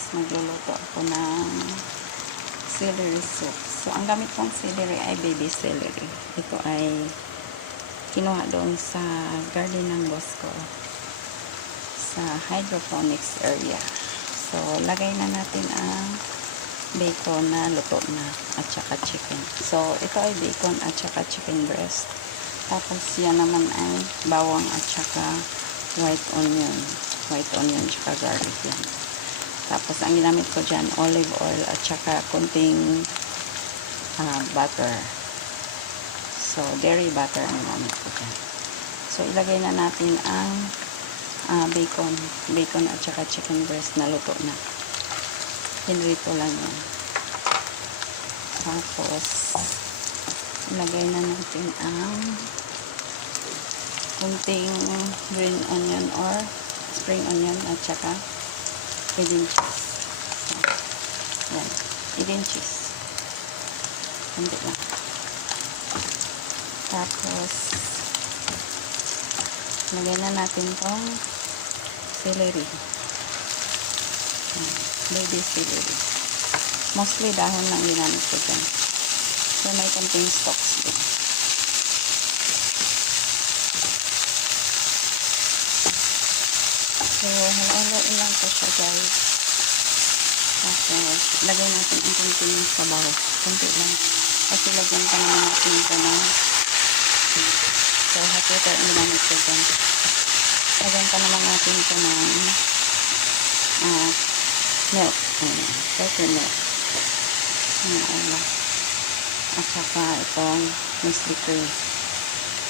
guys, magluluto ako ng celery soup. So, ang gamit kong celery ay baby celery. Ito ay kinuha doon sa garden ng boss ko sa hydroponics area. So, lagay na natin ang bacon na luto na at saka chicken. So, ito ay bacon at saka chicken breast. Tapos, yan naman ay bawang at saka white onion. White onion tsaka garlic yan. Tapos, ang ginamit ko dyan, olive oil at saka konting butter. So, dairy butter ang ginamit ko dyan. So, ilagay na natin ang bacon at saka chicken breast na luto na. Pinrito lang yan. Tapos, ilagay na natin ang kunting green onion or spring onion at saka hidden cheese. Yan. Hidden cheese. Kunti lang. Tapos, lagay na natin tong celery. Baby celery. Mostly dahon lang ginamit ko dyan. So, may konting stalks din. So, halo-haloin lang po siya, guys. Tapos, lagay natin ang konting sabaw. Konti lang. Kasi lagyan pa naman natin ito ng so, hot water ang ginamit ko dyan. Lagyan pa naman natin ito ng milk. Butter milk. At saka itong Nestle cream.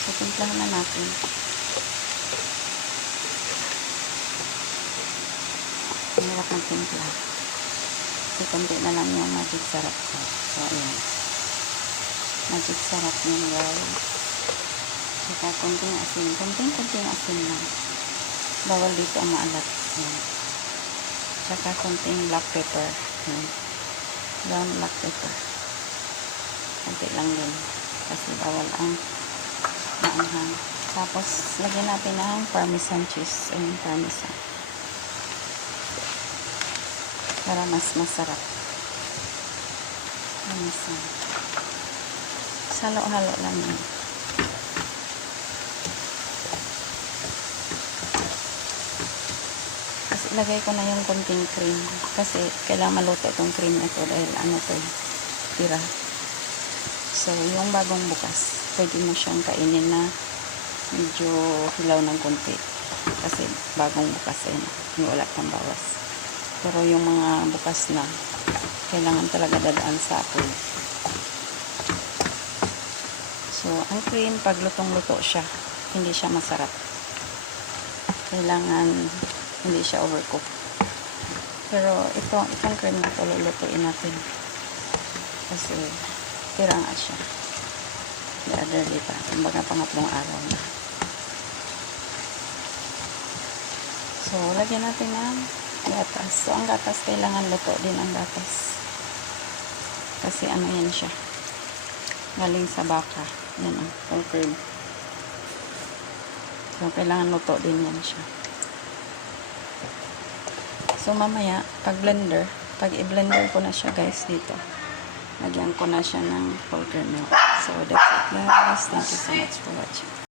So, timplahan na natin. Hirap ng timpla. So, konti na lang yung magic sarap ko. So, ayan. Magic sarap yun, guys. Saka konting asin. Konting asin lang. Bawal dito ang maalat. Ayan. Saka konting black pepper. Ayan. Brown black pepper. Konti lang din. Kasi bawal ang maanghang. Tapos, lagyan natin ng parmesan cheese. Ayan, parmesan. Para mas masarap. Parmesan. Halo-halo lang yan. Tapos, ilagay ko na yung konting cream. Kasi, kailangan maluto itong cream na ito dahil ano ito, tira. So, yung bagong bukas, pwede mo siyang kainin na medyo hilaw ng konti. Kasi, bagong bukas yung wala pang bawas. Pero yung mga bukas na, kailangan talaga dadaan sa apoy. So, ang cream, pag lutong-luto siya, hindi siya masarap. Kailangan hindi siya overcook. Pero itong cream na ito, lulutuin natin. Kasi, tira nga siya. The other day pa. Kumbaga, pangatlong araw na. So, lagyan natin ng gatas. So, ang gatas, kailangan luto din ang gatas. Kasi, ano yan siya. Galing sa baka. Yan ang full cream. So, kailangan luto din yan siya. So, mamaya, pag i-blender ko na siya, guys, dito. Lagyan ko na siya ng full cream milk. So, that's it, guys. Thank you so much for watching.